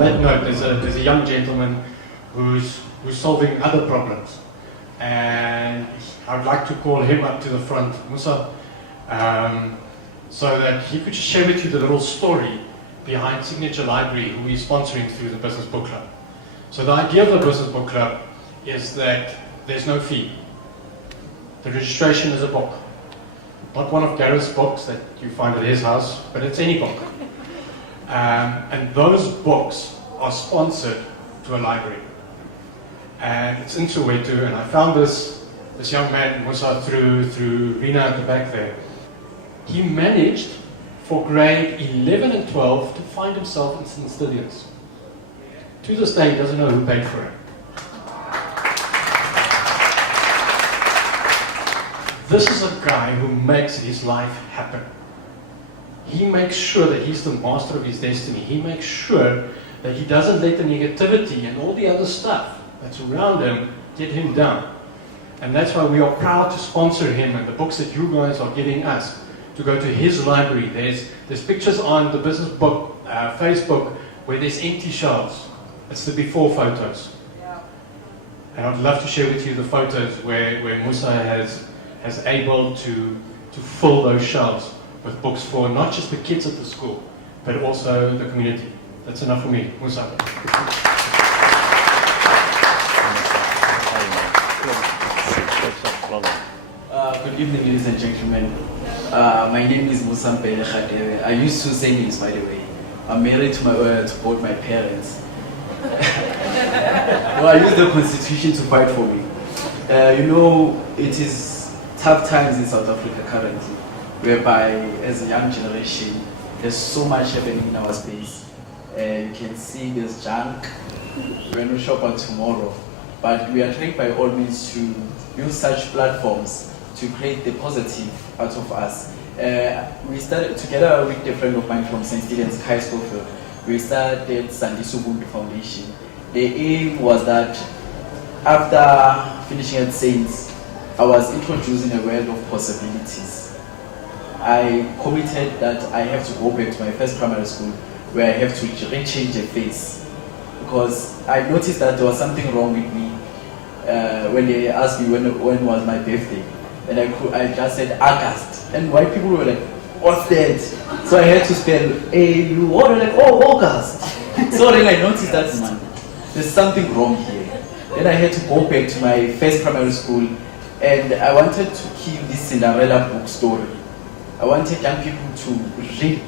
that note, there's a young gentleman who's solving other problems. And I would like to call him up to the front, Musa, so that he could just share with you the little story behind Signature Library, who we're sponsoring through the Business Book Club. So the idea of the Business Book Club is that there's no fee. The registration is a book. Not one of Gareth's books that you find at his house, but it's any book. And those books are sponsored to a library. And it's in Soweto, and I found this young man, Musa, through Rina at the back there. He managed for grade 11 and 12 to find himself in St. Stithians. To this day, he doesn't know who paid for it. This is a guy who makes his life happen. He makes sure that he's the master of his destiny. He makes sure that he doesn't let the negativity and all the other stuff that's around him get him down. And that's why we are proud to sponsor him and the books that you guys are giving us to go to his library. There's pictures on the Business Book Facebook where there's empty shelves. It's the before photos. Yeah. And I'd love to share with you the photos where Musa has able to fill those shelves with books for not just the kids at the school, but also the community. That's enough for me. Musa. Good evening, ladies and gentlemen. My name is Musa Mpele Khadebe. I used to say names, by the way. I'm married to both my parents. Well, I use the constitution to fight for me. It is tough times in South Africa currently, whereby as a young generation, there's so much happening in our space. You can see there's junk when we shop out tomorrow. But we are trying by all means to use such platforms to create the positive out of us. We started together with a friend of mine from St. Stephen's, Kai Schofield. We started Sandiso Ubuntu Foundation. The aim was that after finishing at Saints, I was introducing a world of possibilities. I committed that I have to go back to my first primary school where I have to rechange the face, because I noticed that there was something wrong with me when they asked me when was my birthday, and I just said August, and white people were like, what's that? So I had to spell A-U, like, oh, August. So then I noticed that, man, there's something wrong here. Then I had to go back to my first primary school, and I wanted to kill this Cinderella book story. I wanted young people to read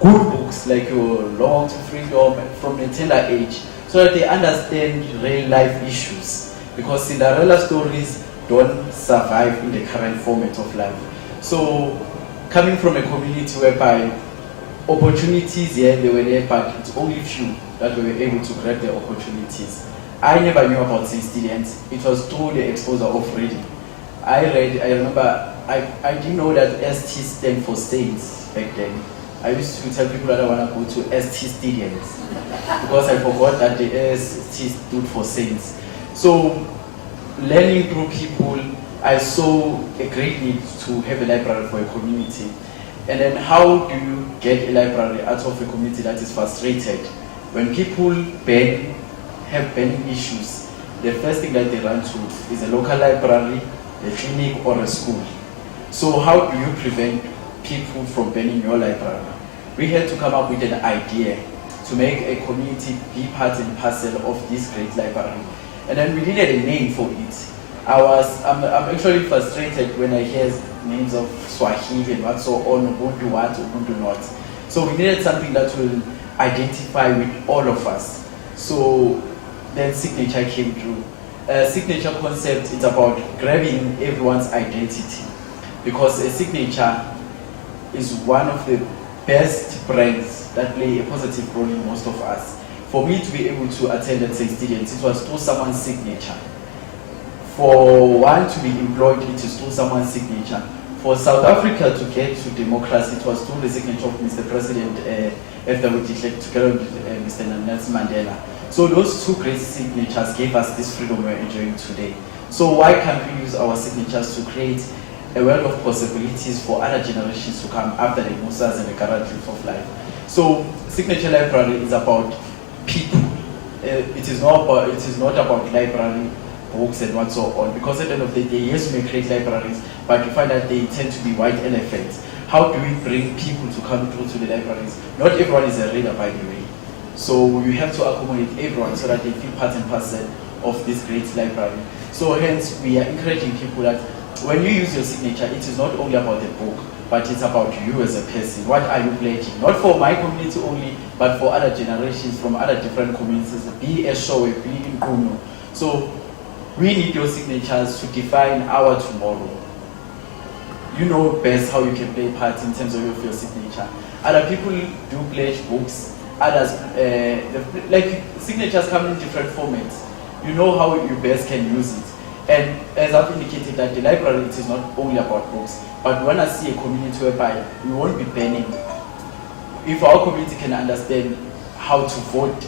good books like your Long to Freedom from a tender age, so that they understand real life issues. Because Cinderella stories don't survive in the current format of life. So, coming from a community whereby opportunities here, they were there, but it's only few that were able to grab the opportunities. I never knew about St. Stephen's. It was through the exposure of reading. I remember, I didn't know that ST stand for Saints back then. I used to tell people that I want to go to ST Stephen's because I forgot that the ST stood for Saints. So, learning through people, I saw a great need to have a library for a community. And then how do you get a library out of a community that is frustrated? When people have burning issues, the first thing that they run to is a local library, a clinic, or a school. So how do you prevent people from burning your library? We had to come up with an idea to make a community be part and parcel of this great library. And then we needed a name for it. I'm actually frustrated when I hear names of Swahili and what so on, Ubuntu what, Ubuntu not. So we needed something that will identify with all of us. So then Signature came through. Signature concept is about grabbing everyone's identity, because a signature is one of the best brands that play a positive role in most of us. For me to be able to attend at St. Stephen's, it was through someone's signature. For one to be employed, it is through someone's signature. For South Africa to get to democracy, it was through the signature of Mr. President after we declared together with Mr. Nelson Mandela. So those two great signatures gave us this freedom we're enjoying today. So why can't we use our signatures to create a world of possibilities for other generations to come after the Musas and the Garage of life? So Signature Library is about people. It is not about library books and what so on, because at the end of the day, yes, we may create libraries, but you find that they tend to be white elephants. How do we bring people to come through to the libraries? Not everyone is a reader, by the way. So you have to accommodate everyone so that they feel part and parcel of this great library. So hence, we are encouraging people that when you use your signature, it is not only about the book, but it's about you as a person. What are you pledging? Not for my community only, but for other generations from other different communities, be Eshowe, be in Kuno. So we need your signatures to define our tomorrow. You know best how you can play part in terms of your signature. Other people do pledge books. Others, like signatures come in different formats. You know how you best can use it. And as I've indicated, that the library, it is not only about books, but when I see a community whereby we won't be banning, if our community can understand how to vote,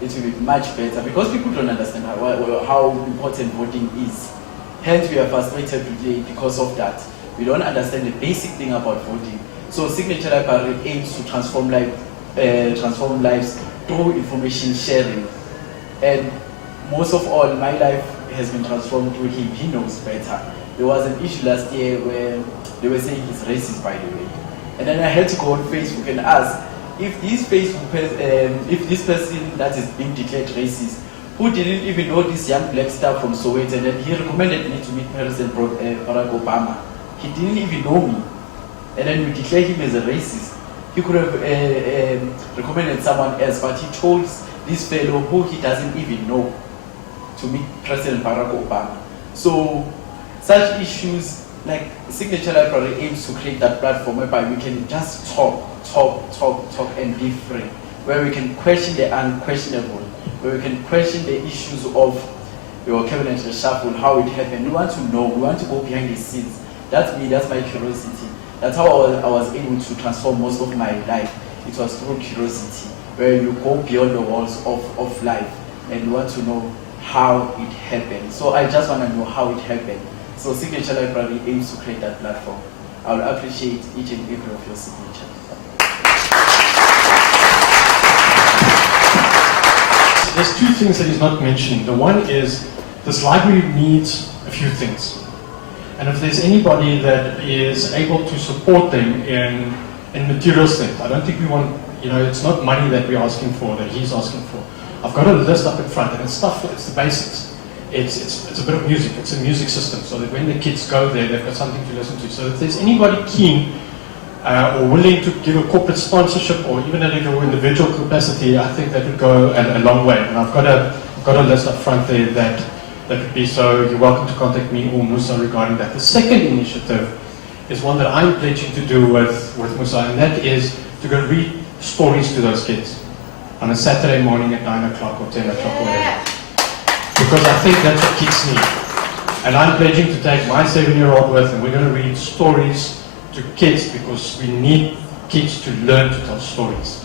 it will be much better, because people don't understand how important voting is. Hence, we are frustrated today because of that. We don't understand the basic thing about voting. So, Signature Library aims to transform lives through information sharing. And most of all, my life has been transformed through him. He knows better. There was an issue last year where they were saying he's racist, by the way. And then I had to go on Facebook and ask if this person that is being declared racist, who didn't even know this young black star from Soweto, and then he recommended me to meet President Barack Obama. He didn't even know me. And then we declare him as a racist. He could have recommended someone else, but he chose this fellow who he doesn't even know to meet President Barack Obama. So such issues, like Signature Library aims to create that platform whereby we can just talk and be free, where we can question the unquestionable, where we can question the issues of your cabinet reshuffle, how it happened. We want to know, we want to go behind the scenes. That's me, that's my curiosity. That's how I was able to transform most of my life. It was through curiosity, where you go beyond the walls of life and you want to know how it happened. So I just want to know how it happened. So Signature Library aims to create that platform. I will appreciate each and every of your signatures. There's two things that he's not mentioning. The one is this library needs a few things. And if there's anybody that is able to support them in materials things, I don't think we want, it's not money that we're asking for, that he's asking for. I've got a list up in front, and it's stuff, it's the basics. It's a bit of music, it's a music system, so that when the kids go there, they've got something to listen to. So if there's anybody keen or willing to give a corporate sponsorship, or even a little individual capacity, I think that would go a long way. And I've got a list up front there that would be, so you're welcome to contact me or Musa regarding that. The second initiative is one that I'm pledging to do with Musa, and that is to go read stories to those kids on a Saturday morning at 9 o'clock or 10 o'clock or whatever. Because I think that's what kids need. And I'm pledging to take my 7-year-old with, and we're going to read stories to kids, because we need kids to learn to tell stories.